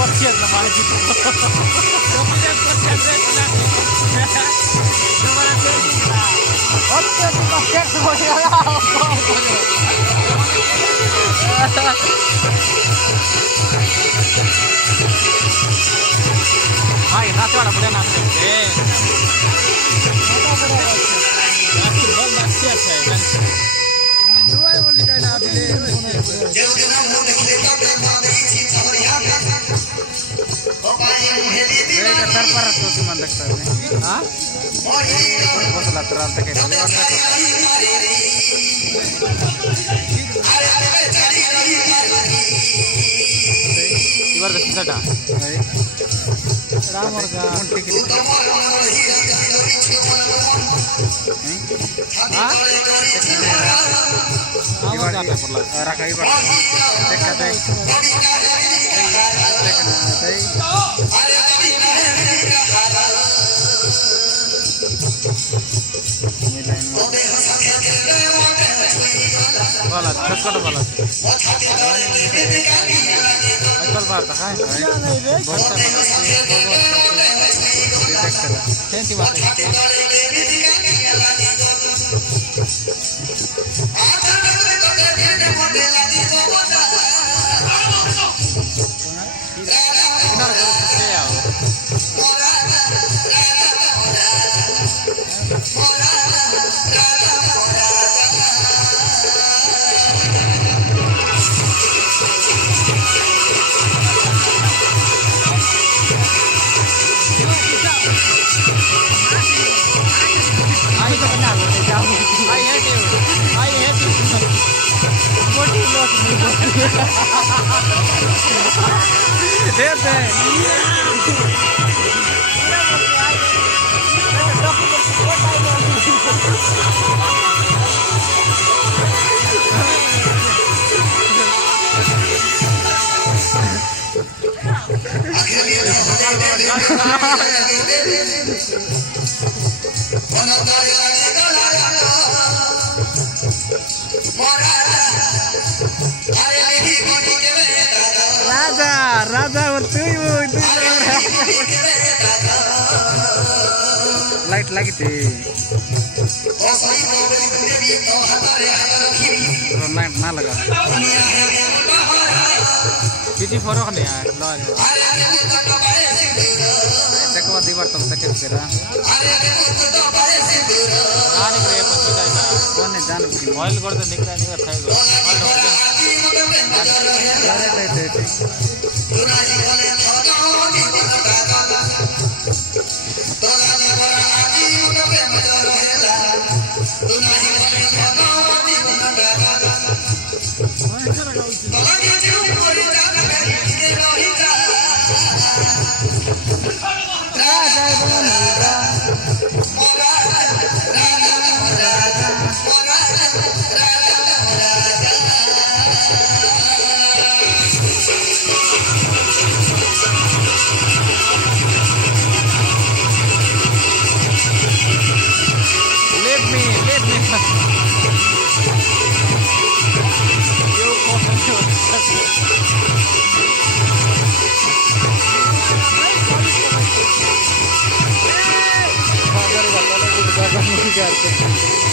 Porsian namanya gitu. Kemudian porsian saya nomor oke di basket semuanya main nanti ada punya nanti dua yang mau dikain terper tuh cuma dekatnya, ah? Bos lateral tekan ini ibar dah susah dah. Ramor ga. Ah? Ibar ga perlu. Raka ibar. Dekat deh. Balas, kasar balas. Akal barta kan? Bolsa balas. Detect kara. Senti baat. Kinar karo se aao. Raja betul itu light lagi deh light ना लगा किसी फरक नहीं है लो देखो दीवार तक तक तेरा जाने के लिए पहुंचा है कौन है जान की ऑयल कर दे निकला नहीं खाएगा Music